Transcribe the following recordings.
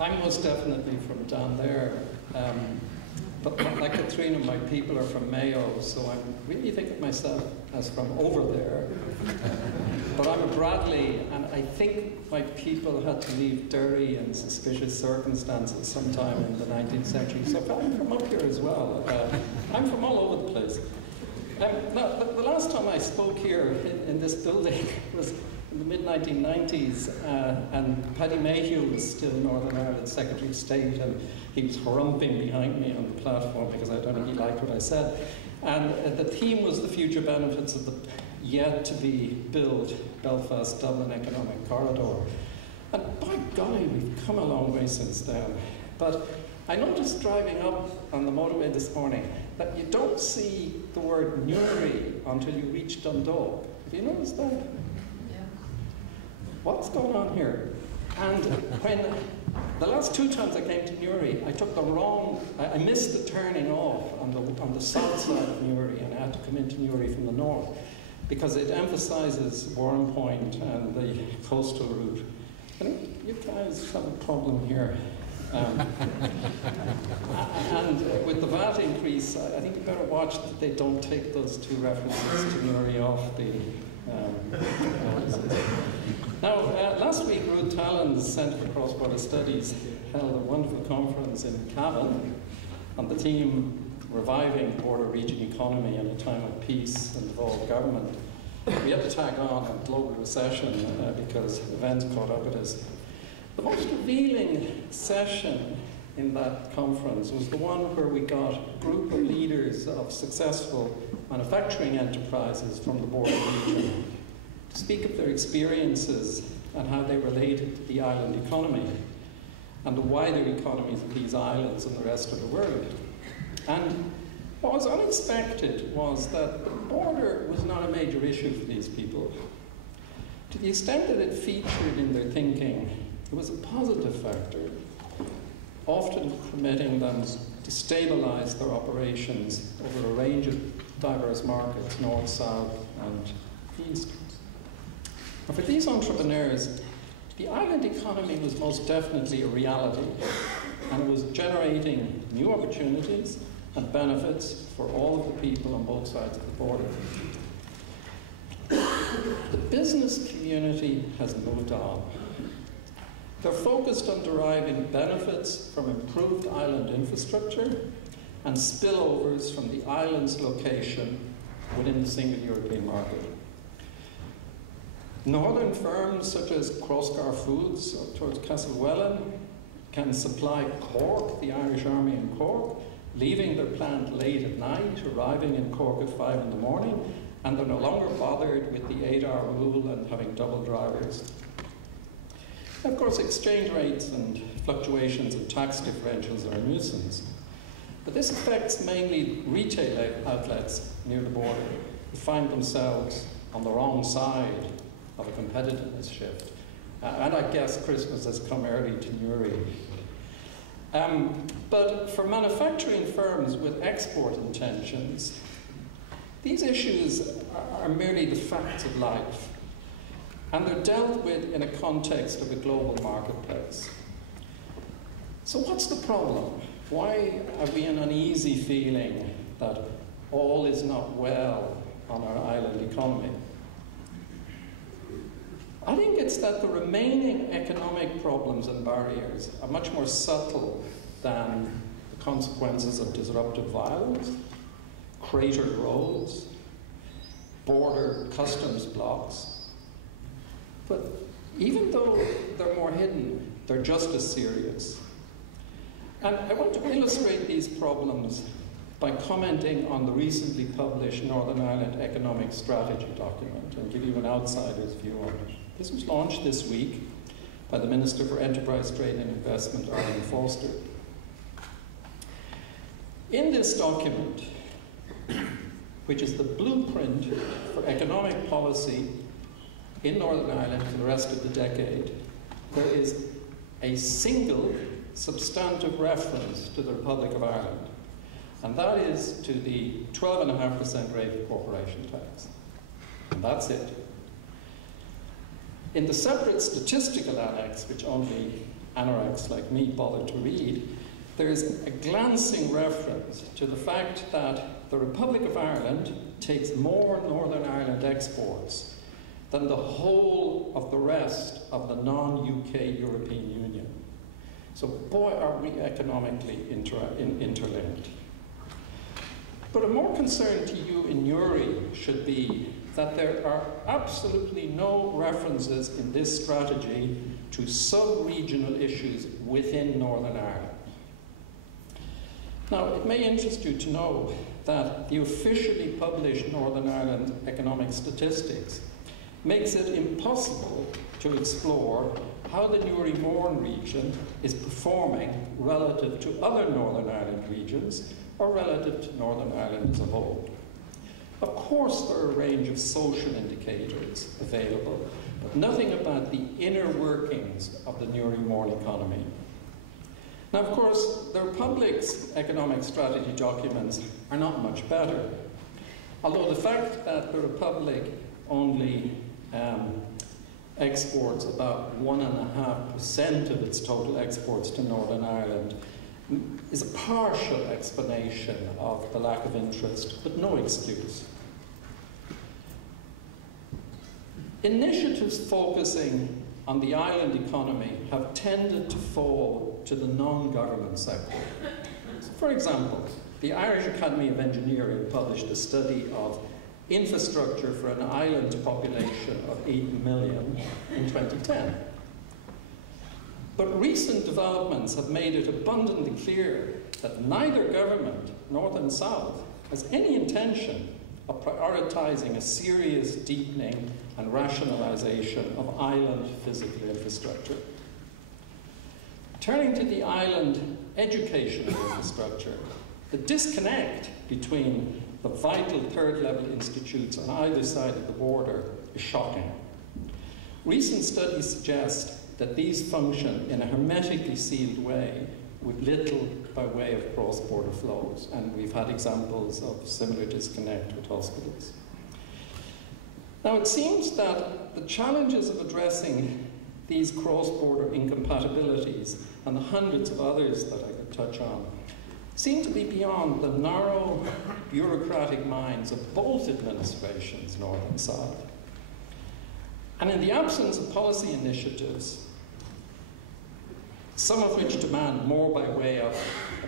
I'm most definitely from down there. But like Katrina, my people are from Mayo, so I really think of myself as from over there. But I'm a Bradley, and I think my people had to leave Derry in suspicious circumstances sometime in the 19th century. So I'm from up here as well. I'm from all over the place. Now, the last time I spoke here in this building was in the mid-1990s, and Paddy Mayhew was still Northern Ireland Secretary of State, and he was harumping behind me on the platform because I don't think he liked what I said. And the theme was the future benefits of the yet-to-be-built Belfast-Dublin economic corridor. And by golly, we've come a long way since then. But I noticed driving up on the motorway this morning that you don't see the word Newry until you reach Dundalk. Have you noticed that? Yeah. What's going on here? And when the last two times I came to Newry, I took the wrong, I missed the turning off on the south side of Newry, and I had to come into Newry from the north because it emphasizes Warrenpoint and the coastal route. And you guys have a problem here. And with the VAT increase, I think you better watch that they don't take those two references to Newry off the Now, last week, Ruth Talon's Centre for Cross-Border Studies held a wonderful conference in Cavan on the theme Reviving Border Region Economy in a Time of Peace and Devolved Government. We had to tag on a global recession because events caught up with us. The most revealing session in that conference was the one where we got a group of leaders of successful manufacturing enterprises from the border region to speak of their experiences and how they related to the island economy and the wider economies of these islands and the rest of the world. And what was unexpected was that the border was not a major issue for these people. To the extent that it featured in their thinking, it was a positive factor, often permitting them to stabilize their operations over a range of diverse markets, north, south, and east. And for these entrepreneurs, the island economy was most definitely a reality, and it was generating new opportunities and benefits for all of the people on both sides of the border. The business community has moved on. They're focused on deriving benefits from improved island infrastructure and spillovers from the island's location within the single European market. Northern firms such as Crosscar Foods towards Castlewellan can supply Cork, the Irish Army in Cork, leaving their plant late at night, arriving in Cork at 5 in the morning, and they're no longer bothered with the 8-hour rule and having double drivers. Of course, exchange rates and fluctuations and tax differentials are a nuisance. But this affects mainly retail outlets near the border who find themselves on the wrong side of a competitiveness shift. And I guess Christmas has come early to Newry. But for manufacturing firms with export intentions, these issues are merely the facts of life. And they're dealt with in a context of a global marketplace. So what's the problem? Why have we an uneasy feeling that all is not well on our island economy? I think it's that the remaining economic problems and barriers are much more subtle than the consequences of disruptive violence, cratered roads, border customs blocks. But even though they're more hidden, they're just as serious. And I want to illustrate these problems by commenting on the recently published Northern Ireland Economic Strategy document and give you an outsider's view on it. This was launched this week by the Minister for Enterprise, Trade and Investment, Arlene Foster. In this document, which is the blueprint for economic policy in Northern Ireland for the rest of the decade, there is a single substantive reference to the Republic of Ireland, and that is to the 12.5% rate of corporation tax. And that's it. In the separate statistical annex, which only anoraks like me bother to read, there's a glancing reference to the fact that the Republic of Ireland takes more Northern Ireland exports than the whole of the rest of the non-UK European Union. So boy, are we economically interlinked. But a more concern to you in Newry should be that there are absolutely no references in this strategy to sub-regional issues within Northern Ireland. Now, it may interest you to know that the officially published Northern Ireland economic statistics makes it impossible to explore how the Newry-Mourne region is performing relative to other Northern Ireland regions or relative to Northern Ireland as a whole. Of course, there are a range of social indicators available, but nothing about the inner workings of the Newry-Mourne economy. Now, of course, the Republic's economic strategy documents are not much better, although the fact that the Republic only exports about 1.5% of its total exports to Northern Ireland is a partial explanation of the lack of interest, but no excuse. Initiatives focusing on the island economy have tended to fall to the non-government sector. So for example, the Irish Academy of Engineering published a study of infrastructure for an island population of 8 million in 2010. But recent developments have made it abundantly clear that neither government, North and South, has any intention of prioritising a serious deepening and rationalisation of island physical infrastructure. Turning to the island educational infrastructure, the disconnect between the vital third-level institutes on either side of the border is shocking. Recent studies suggest that these function in a hermetically sealed way with little by way of cross-border flows, and we've had examples of similar disconnect with hospitals. Now, it seems that the challenges of addressing these cross-border incompatibilities and the hundreds of others that I could touch on seem to be beyond the narrow bureaucratic minds of both administrations, North and South. And in the absence of policy initiatives, some of which demand more by way of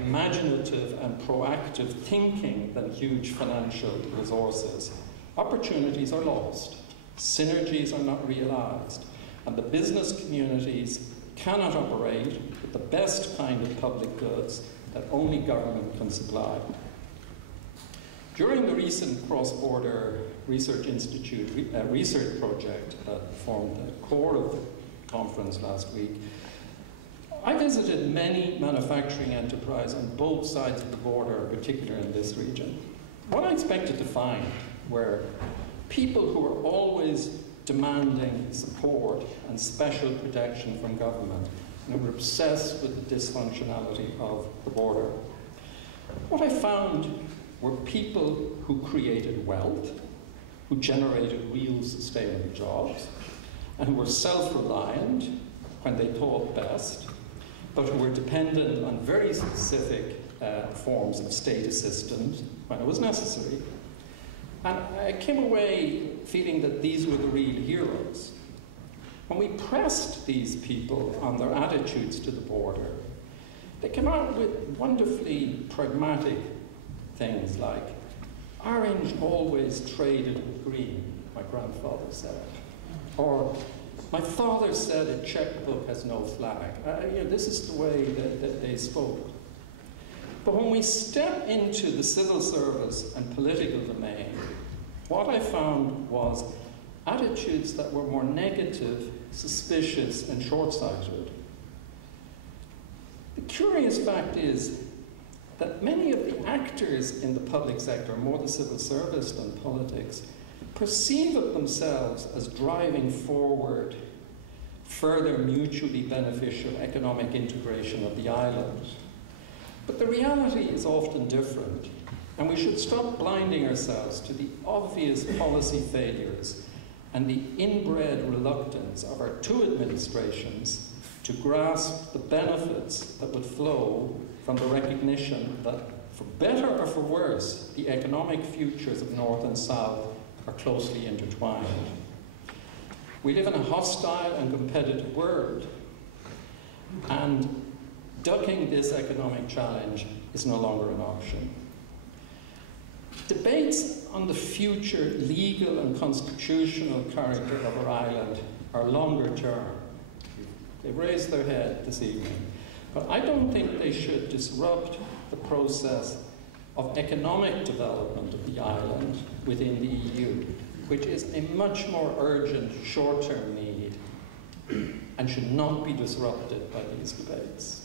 imaginative and proactive thinking than huge financial resources, opportunities are lost, synergies are not realized, and the business communities cannot operate with the best kind of public goods that only government can supply. During the recent Cross-Border Research Institute research project that formed the core of the conference last week, I visited many manufacturing enterprises on both sides of the border, in particular in this region. What I expected to find were people who were always demanding support and special protection from government, and who were obsessed with the dysfunctionality of the border. What I found were people who created wealth, who generated real sustainable jobs, and who were self-reliant when they thought best, but who were dependent on very specific forms of state assistance when it was necessary. And I came away feeling that these were the real heroes. When we pressed these people on their attitudes to the border, they came out with wonderfully pragmatic things like, orange always traded with green, my grandfather said. Or, my father said a checkbook has no flag. This is the way that they spoke. But when we step into the civil service and political domain, what I found was attitudes that were more negative, suspicious, and short-sighted. The curious fact is that many of the actors in the public sector, more the civil service than politics, perceive of themselves as driving forward further mutually beneficial economic integration of the island. But the reality is often different, and we should stop blinding ourselves to the obvious policy failures and the inbred reluctance of our two administrations to grasp the benefits that would flow from the recognition that, for better or for worse, the economic futures of North and South are closely intertwined. We live in a hostile and competitive world, and ducking this economic challenge is no longer an option. Debates on the future legal and constitutional character of our island are longer term. They've raised their head this evening. But I don't think they should disrupt the process of economic development of the island within the EU, which is a much more urgent short-term need and should not be disrupted by these debates.